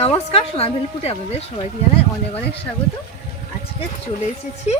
নমস্কার, সোনাঝুরি ফুটে আপনাদের সবাইকে জানাই অনেক অনেক স্বাগত। আজকে চলে এসেছি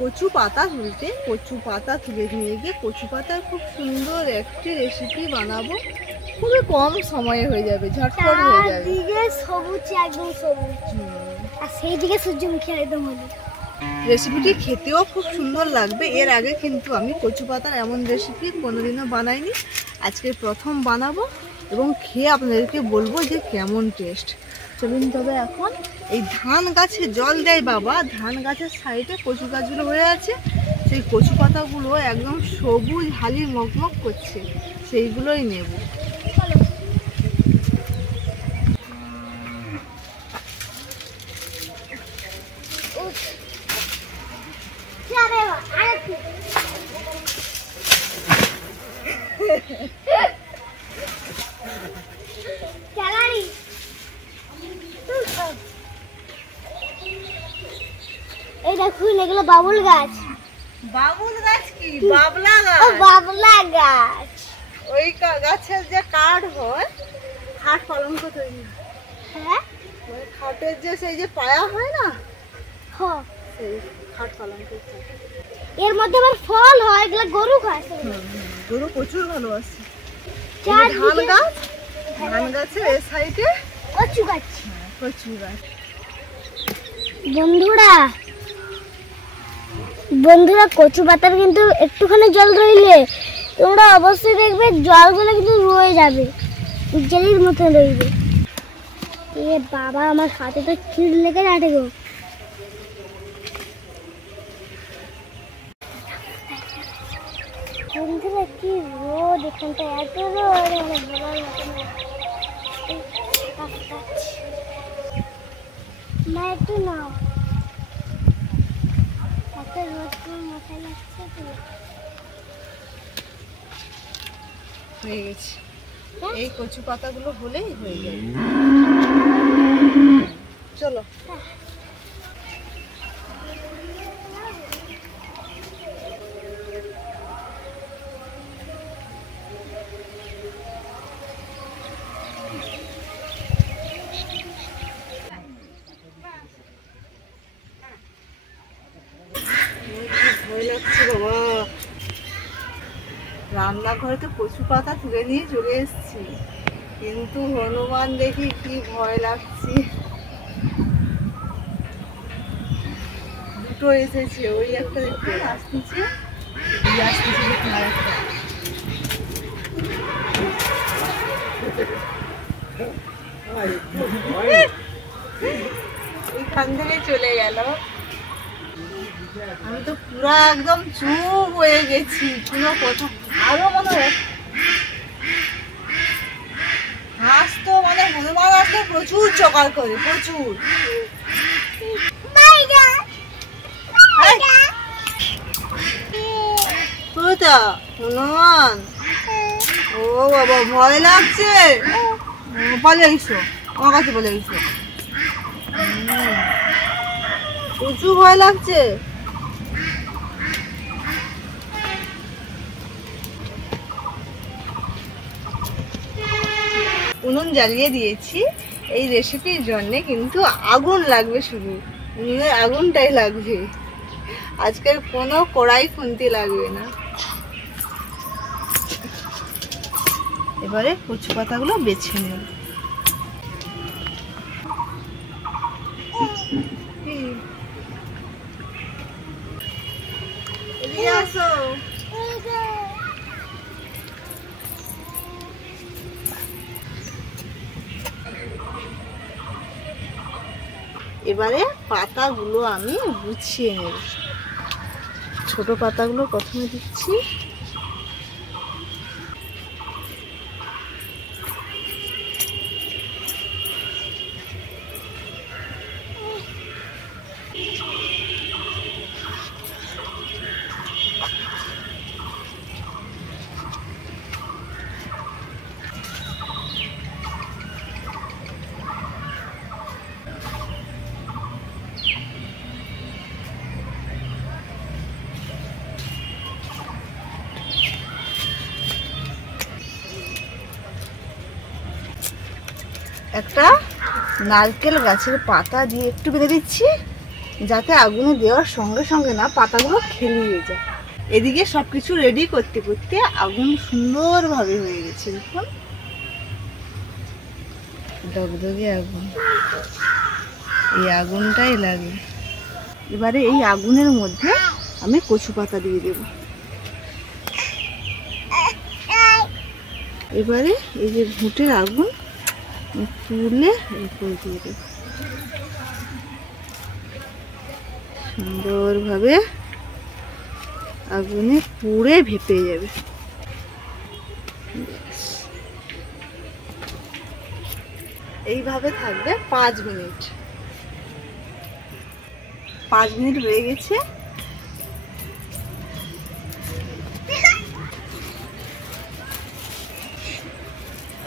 কচু পাতা তুলতে। কচু পাতা তুলে নিয়ে গিয়ে কচু পাতার খুব সুন্দর একটি রেসিপি বানাবো। খুবই কম সময়ে হয়ে যাবে, ঝটপট হয়ে যাবে। সবুজ, একদম সবুজ, আর সেই দিকে সূর্যমুখী একদম হলুদ। রেসিপিটি খেতেও খুব সুন্দর লাগবে। এর আগে কিন্তু আমি কচু পাতার এমন রেসিপি কোনোদিনও বানাইনি, আজকে প্রথম বানাবো এবং খেয়ে আপনাদেরকে বলবো যে কেমন টেস্ট। চলুন তবে এখন এই ধান গাছে জল দেয় বাবা, ধান গাছের সাইডে কচু গাছগুলো হয়ে আছে, সেই কচু পাতাগুলো একদম সবুজ হালি মকমক করছে, সেইগুলোই নেব। এই দেখুন, এগুলো বাবুল গাছ। বাবুল গাছ কি? বাবলা গাছ। বাবলা গাছ। ওই গাছের যে কাঠ হয়, খাট পালঙ্ক তৈরি হয়। হ্যাঁ, ওই খাটের যে সেই যে পায়া হয় না, হ্যাঁ, সেই খাট পালঙ্ক। এর মধ্যে আবার ফল হয়, এগুলো গরু খায়। গরু প্রচুর ভালোবাসে। ধান গাছ, ধান গাছের এই সাইডে কচু গাছ। কচু গাছ। বন্ধুরা কচু পাতার কিন্তু একটুখানি জল রইলে তোমরা অবশ্যই দেখবে জলগুলো কিন্তু রয়ে যাবে, জেলির মতো রইবে। এ বাবা, আমার হাতে তো চিড় লেগে যাবে গো। বন্ধুরা কি রোদ এখানটা, এত রোদ, মানে বলার মতো না। না একটু নাও, এত রোদ পুরো মাথায় লাগছে। হয়ে গেছে, এই কচু পাতাগুলো হলেই হয়ে যাবে। চলো। ভয় লাগছে বাবা, রান্নাঘরে তো কচু পাতা তুলে নিয়ে চলে এসেছি, কিন্তু হনুমান দেখি কি ভয় লাগছে। দুটো এসেছে, ওই একটা দেখতে আসতেছে, এইখান থেকে চলে গেল। আমি তো পুরো একদম চুপ হয়ে গেছি, কোনো কথা। আরো মনে হয় হাঁস তো, মানে হনুমান হাঁস তো প্রচুর চকার করে, প্রচুর। হনুমান, ও বাবা ভয় লাগছে। পালিয়ে গেছো, আমার কাছে পালিয়ে গেছো। প্রচুর ভয় লাগছে। উনুন জ্বালিয়ে দিয়েছি এই রেসিপির জন্য, কিন্তু আগুন লাগবে, শুধু উনুনের আগুনটাই লাগবে, আজকের কোনো কড়াই খুন্তি লাগবে না। এবারে কচু পাতাগুলো বেছে নেব। এদিকে আসো। এবারে পাতাগুলো আমি গুছিয়ে নেব। ছোট পাতাগুলো প্রথমে দিচ্ছি। একটা নারকেল গাছের পাতা দিয়ে একটু বেঁধে দিচ্ছি, যাতে আগুনে দেওয়ার সঙ্গে সঙ্গে না পাতাগুলো খেলিয়ে যায়। এদিকে সবকিছু রেডি করতে করতে আগুন সুন্দরভাবে হয়ে গেছে। দেখুন দগদগে আগুন, এই আগুনটাই লাগে। এবারে এই আগুনের মধ্যে আমি কচু পাতা দিয়ে দেব। এবারে এই যে ঘুঁটের আগুন তুলে এরপর দিয়ে দেব। সুন্দরভাবে আগুনে পুড়ে ভেপে যাবে। এইভাবে থাকবে 5 মিনিট। 5 মিনিট হয়ে গেছে।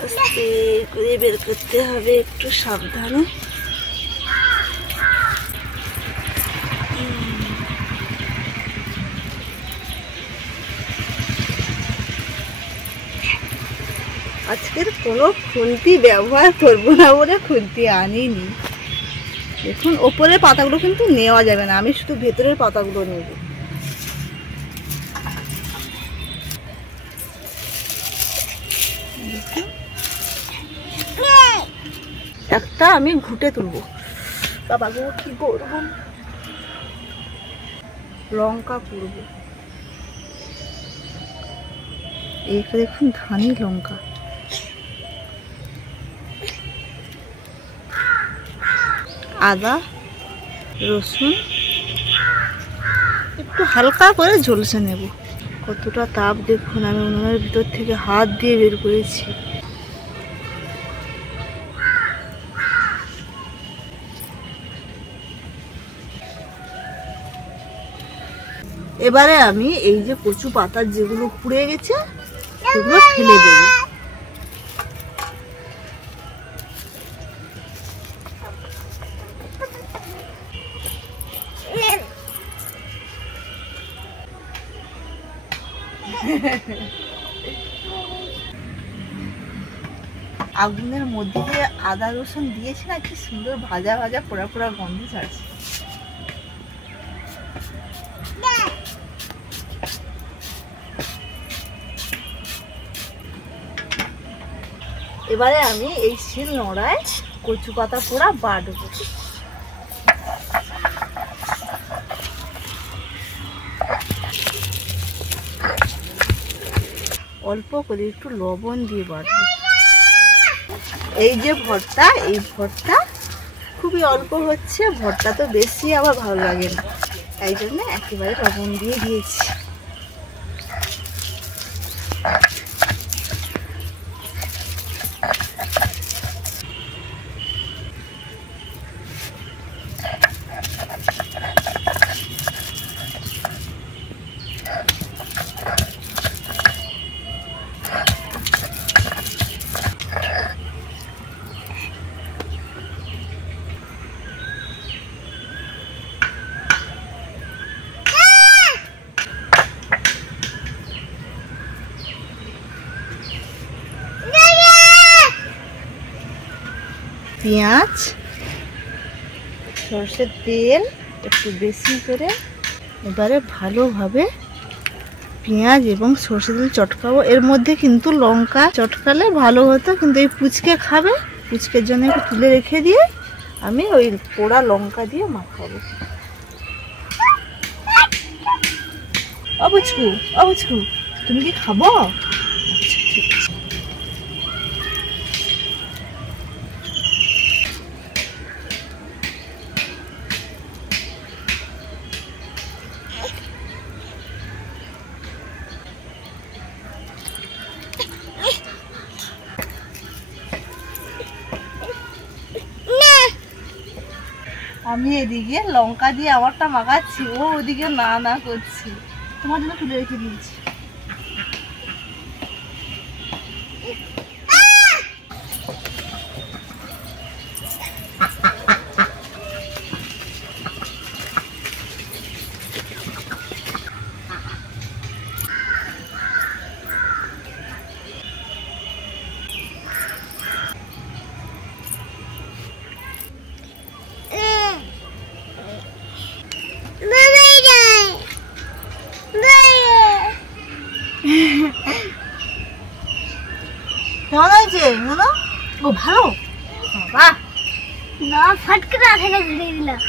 আস্তে করে বের করতে হবে, একটু সাবধানে। আজকের কোনো খুন্তি ব্যবহার করবো না বলে খুন্তি আনিনি। দেখুন ওপরের পাতাগুলো কিন্তু নেওয়া যাবে না, আমি শুধু ভেতরের পাতাগুলো নেব। একটা আমি ঘুটে তুলবো। বাবা গো কি করবো, লঙ্কা করবো। এইটা দেখুন ধানি লঙ্কা, আদা রসুন একটু হালকা করে ঝলসে নেব। কতটা তাপ দেখুন, আমি উনুনের ভিতর থেকে হাত দিয়ে বের করেছি। এবারে আমি এই যে কচু পাতা যেগুলো পুড়ে গেছে সেগুলো ফেলে দেব। আগুনের মধ্যে দিয়ে আদা রসুন দিয়েছি না, কি সুন্দর ভাজা ভাজা পোড়া পোড়া গন্ধ ছাড়ছে। এবারে আমি এই শিল নোড়ায় কচু পাতা পোড়া বাটবো। অল্প করে একটু লবণ দিয়ে বাটবো। এই যে ভর্তা, এই ভর্তা খুবই অল্প হচ্ছে, ভর্তা তো বেশি আবার ভালো লাগে না, তাই জন্য একেবারে লবণ দিয়ে দিয়েছি। পেঁয়াজ সরষের তেল একটু বেশি করে এবারে ভালোভাবে পেঁয়াজ এবং সরষের তেল চটকাবো। এর মধ্যে কিন্তু লঙ্কা চটকালে ভালো হতো, কিন্তু এই পুচকে খাবে, পুচকের জন্য একটু তুলে রেখে দিয়ে আমি ওই পোড়া লঙ্কা দিয়ে মাখাবো। অবুচকু অবুচকু তুমি কি খাবো? আমি এদিকে লঙ্কা দিয়ে আমারটা মাখাচ্ছি, ও ওদিকে না না করছি। তোমার জন্য তুলে রেখে দিয়েছি। বাবা না ফটকে না থেকে দিয়ে দিলাম।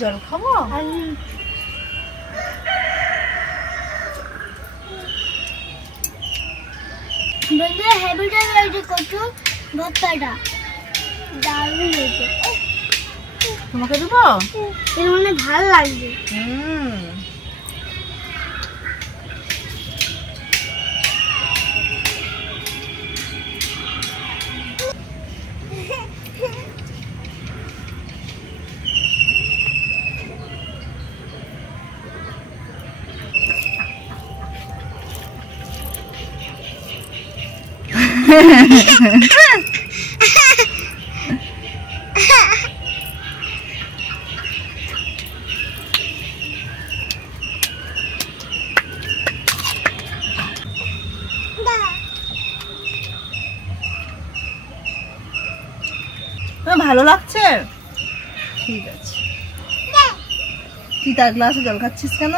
জল খাবো? বন্ধুরা হেভিটা হয়েছে কচু ভর্তাটা, দারুণ হয়েছে। তোমাকে দেবো? এর মানে ভালো লাগবে। ভালো লাগছে? ঠিক আছে। তুই তার গ্লাসে জল খাচ্ছিস কেন?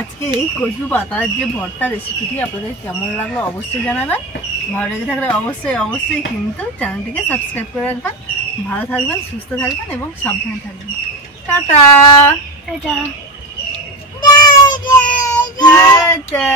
আজকে এই কচু পাতার যে ভর্তা রেসিপিটি আপনাদের কেমন লাগলো অবশ্যই জানাবেন। ভালো লেগে থাকলে অবশ্যই কিন্তু চ্যানেলটিকে সাবস্ক্রাইব করে রাখবেন। ভালো থাকবেন, সুস্থ থাকবেন এবং সাবধানে থাকবেন। টাটা। এটা টাটা।